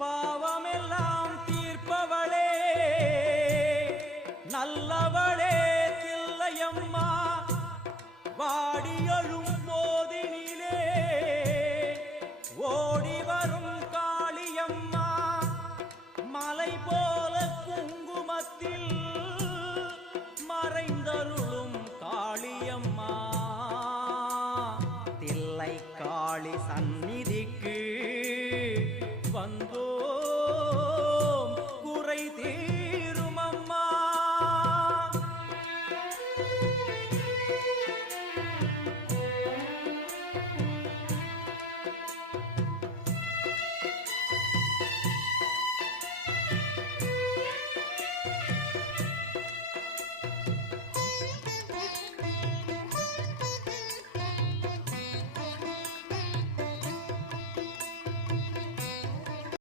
பாவமெல்லாம் தீர்ப்பவளே நல்லவளே தில்லையம்மா வாடியழும் போதினிலே ஓடி வரும் காளியம்மா மலை போல குங்குமத்தில்